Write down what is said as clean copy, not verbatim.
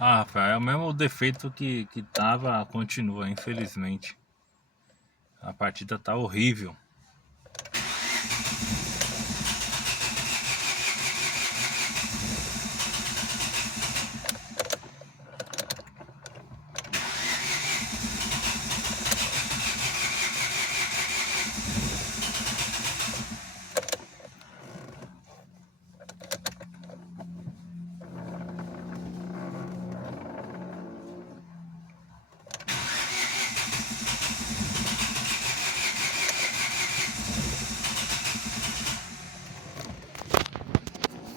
Ah, Rafael, é o mesmo defeito que tava, continua, infelizmente. A partida tá horrível.